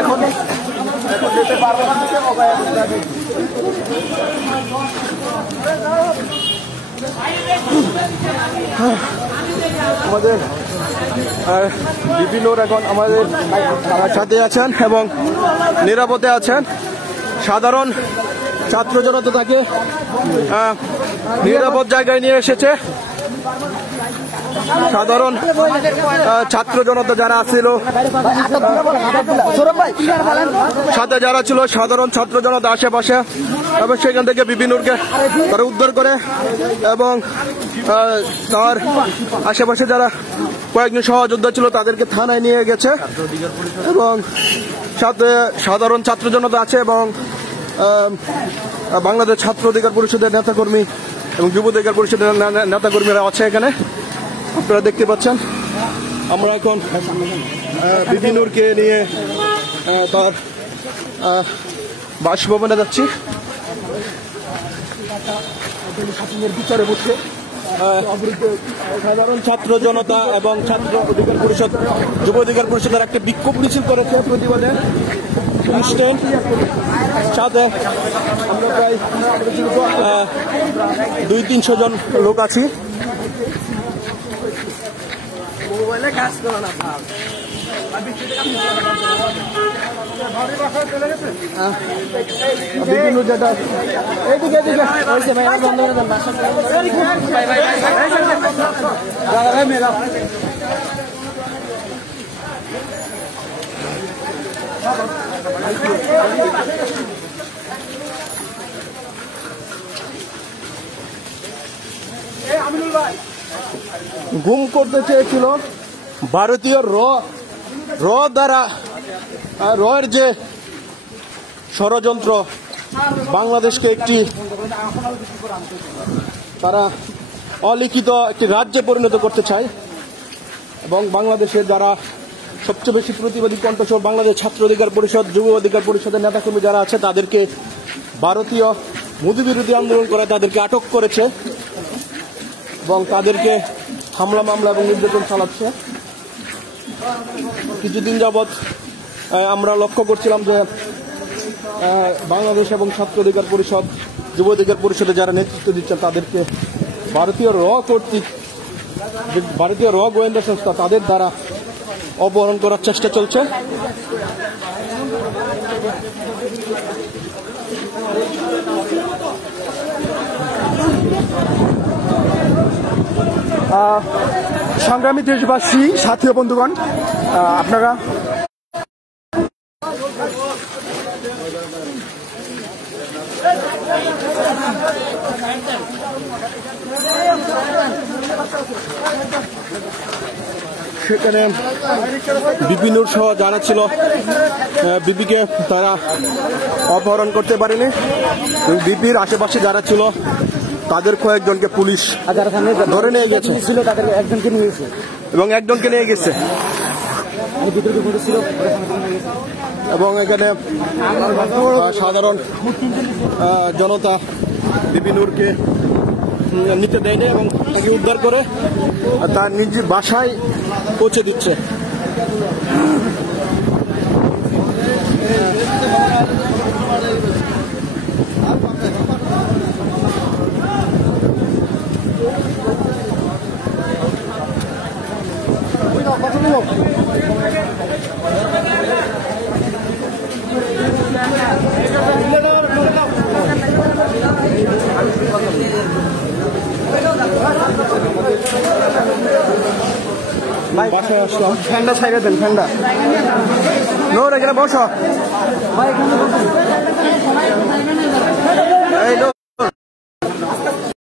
এখন যেতে পারবো না আমাদের বিভিন্ন এখন আমাদের সাথে আছেন এবং নিরাপদে আছেন। সাধারণ ছাত্র জনতা তাকে নিরাপদ জায়গায় নিয়ে এসেছে। সাধারণ ছাত্র জনতা যারা ছিল, সাথে যারা ছিল সাধারণ ছাত্র জনতা আশেপাশে, এবং সেখান থেকে বিপিনুরকে তারা উদ্ধার করে এবং তার আশেপাশে যারা কয়েকজন সহযোদ্ধা ছিল তাদেরকে থানায় নিয়ে গেছে এবং সাথে সাধারণ ছাত্র জনতা আছে এবং বাংলাদেশ ছাত্র অধিকার পরিষদের নেতাকর্মী এবং যুব অধিকার পরিষদের নেতাকর্মীরা আছে এখানে, আপনারা দেখতে পাচ্ছেন। আমরা এখন বিপিনুরকে নিয়ে তার বাসভবনে যাচ্ছি। বিচারে বসে সাধারণ ছাত্র জনতা এবং ছাত্র অধিকার পরিষদ, যুব অধিকার পরিষদের একটা বিক্ষোভ মিছিল করেছে প্রতিবাদে। সাথে আমরা প্রায় 200-300 জন লোক আছি। বিভিন্ন যেটা এইদিকে গুম করতে চেয়েছিল ভারতীয় র দ্বারা, রয়ের যে ষড়যন্ত্র, বাংলাদেশকে একটি তারা অলিখিত একটি রাজ্যে পরিণত করতে চায় এবং বাংলাদেশের যারা সবচেয়ে বেশি প্রতিবাদী কণ্ঠস্বর বাংলাদেশ ছাত্র অধিকার পরিষদ, যুব অধিকার পরিষদের নেতাকর্মী যারা আছে তাদেরকে ভারতীয় মোদী বিরোধী আন্দোলন করে তাদেরকে আটক করেছে এবং তাদেরকে হামলা মামলা এবং নির্যাতন চালাচ্ছে। কিছুদিন যাবৎ আমরা লক্ষ্য করছিলাম যে বাংলাদেশ এবং ছাত্র অধিকার পরিষদ, যুব অধিকার পরিষদে যারা নেতৃত্ব দিচ্ছেন তাদেরকে ভারতীয় র গোয়েন্দা সংস্থা তাদের দ্বারা অপহরণ করার চেষ্টা চলছে। সংগ্রামী দেশবাসী, সাথী ও বন্ধুগণ, আপনারা সেখানে বিপিনুর সহ যারা ছিল বিপিকে তারা অপহরণ করতে পারেনি। বিপির আশেপাশে যারা ছিল তাদের কয়েকজনকে পুলিশ ধরে নিয়ে গেছে এবং একজনকে নিয়ে গেছে এবং এখানে সাধারণ জনতা বিপিনুরকে নিতে দেয়নি এবং তাকে উদ্ধার করে তার নিজ বাসায় পৌঁছে দিচ্ছে। বাসায় আসলাম, ফ্যানটা ছাইড়ে দেন, ফ্যানটা নোর এখানে বসো, এই নো